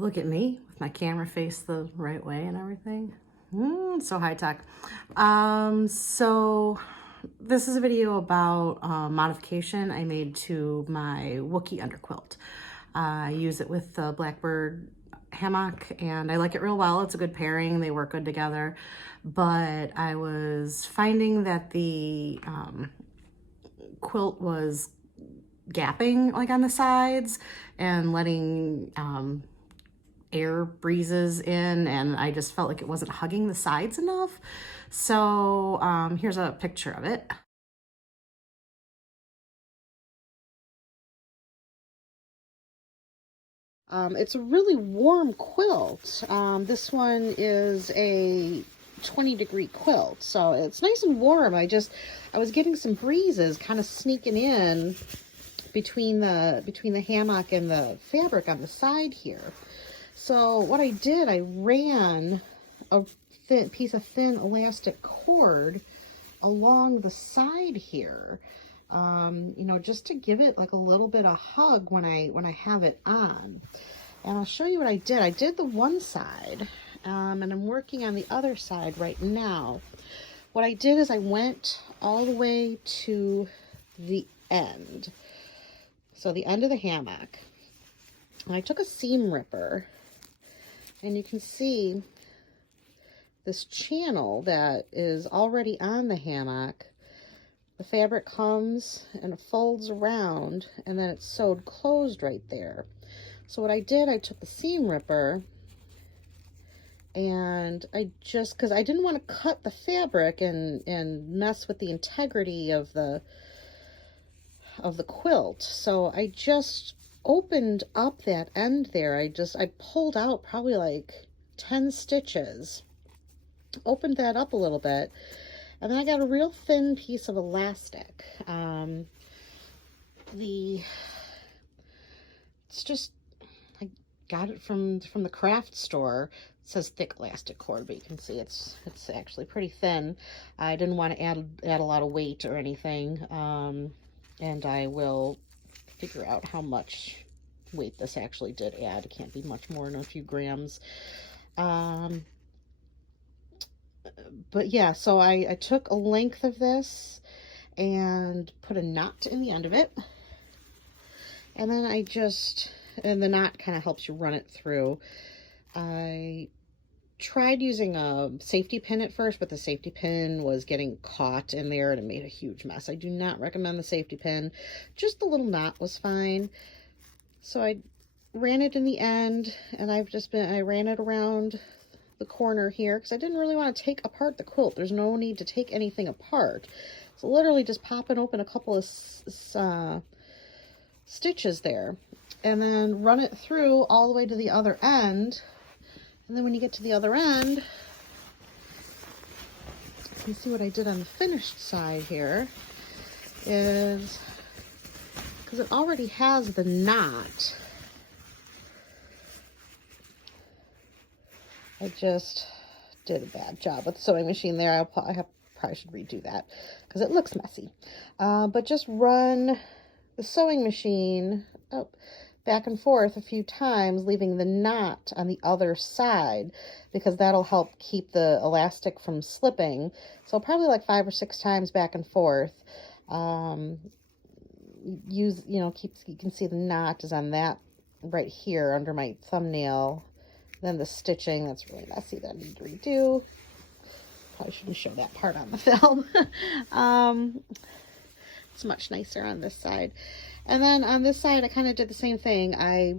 Look at me with my camera faced the right way and everything. So high tech. So this is a video about modification I made to my Wookiee underquilt. I use it with the Blackbird hammock and I like it real well. It's a good pairing. They work good together. But I was finding that the quilt was gapping like on the sides and letting air breezes in, and I just felt like it wasn't hugging the sides enough. So here's a picture of it. It's a really warm quilt. This one is a 20-degree quilt, so it's nice and warm. I was getting some breezes kind of sneaking in between the hammock and the fabric on the side here. So what I did, I ran a piece of thin elastic cord along the side here, you know, just to give it like a little bit of hug when I have it on. And I'll show you what I did. I did the one side, and I'm working on the other side right now. What I did is I went all the way to the end. So the end of the hammock. And I took a seam ripper, and you can see this channel that is already on the hammock. The fabric comes and it folds around, and then it's sewed closed right there. So what I did, I took the seam ripper, and because I didn't want to cut the fabric and mess with the integrity of the quilt. So I just opened up that end there. I pulled out probably like 10 stitches, opened that up a little bit, and then I got a real thin piece of elastic. I got it from the craft store. It says thick elastic cord, but you can see it's actually pretty thin. I didn't want to add a lot of weight or anything, and I will figure out how much weight this actually did add. It can't be much more than a few grams. But yeah, so I took a length of this and put a knot in the end of it. And then and the knot kind of helps you run it through. I tried using a safety pin at first, but the safety pin was getting caught in there and it made a huge mess. I do not recommend the safety pin. Just the little knot was fine. So I ran it in the end, and I ran it around the corner here because I didn't really want to take apart the quilt. There's no need to take anything apart. So literally just popping open a couple of stitches there, and then run it through all the way to the other end. And then when you get to the other end, you can see what I did on the finished side here is, because it already has the knot, I just did a bad job with the sewing machine there. I probably should redo that because it looks messy. But just run the sewing machine back and forth a few times, leaving the knot on the other side, because that'll help keep the elastic from slipping. So probably like 5 or 6 times back and forth. You can see the knot is on that right here under my thumbnail. Then the stitching, that's really messy, that I need to redo. Probably shouldn't show that part on the film. It's much nicer on this side. And then on this side, I kind of did the same thing. I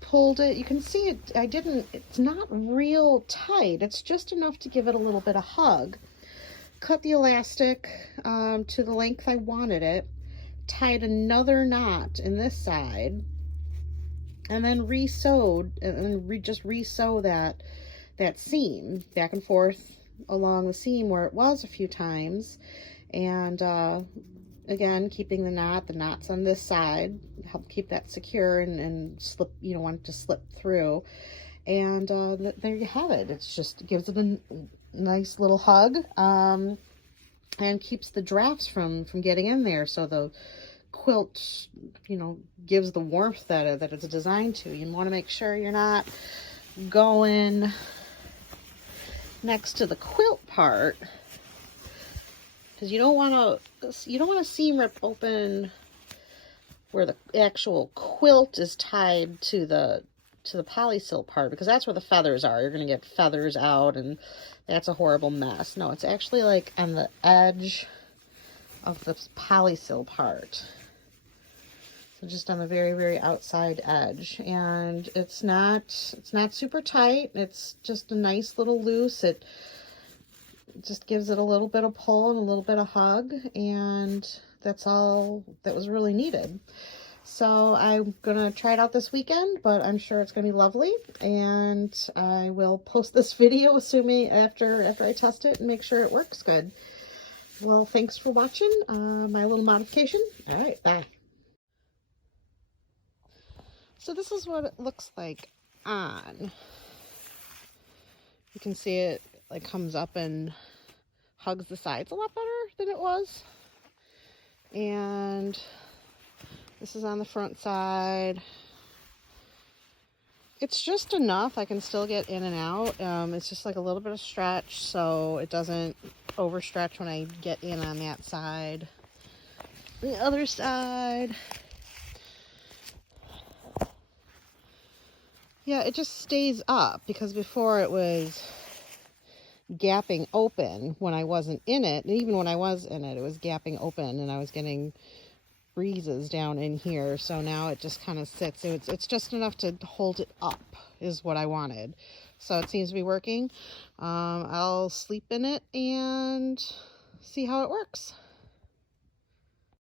pulled it. You can see it. It's not real tight. It's just enough to give it a little bit of hug. Cut the elastic to the length I wanted it. Tied another knot in this side. And then re-sewed, and just re-sew that seam back and forth along the seam where it was a few times. And again, keeping the knots on this side, help keep that secure and slip, you don't want it to slip through. And there you have it. It gives it a nice little hug, and keeps the drafts from getting in there. So the quilt, gives the warmth that it's designed to. You want to make sure you're not going next to the quilt part, because you don't want to seam rip open where the actual quilt is tied to the polysil part, because that's where the feathers are. You're going to get feathers out, and that's a horrible mess. No, it's actually like on the edge of the polysil part. So just on the very, very outside edge. And it's not super tight. It's just a nice little loose. It just gives it a little bit of pull and a little bit of hug, and that's all that was really needed. So I'm gonna try it out this weekend, but I'm sure it's gonna be lovely, and I will post this video assuming after I test it and make sure it works good. Well, thanks for watching my little modification. All right, bye. So this is what it looks like on. You can see it like comes up and hugs the sides a lot better than it was. And this is on the front side. It's just enough. I can still get in and out. It's just like a little bit of stretch, so it doesn't overstretch when I get in on that side. The other side. Yeah, it just stays up, because before it was gapping open when I wasn't in it. And even when I was in it, it was gapping open, and I was getting breezes down in here. So now it just kind of sits. It's just enough to hold it up is what I wanted. So it seems to be working. I'll sleep in it and see how it works.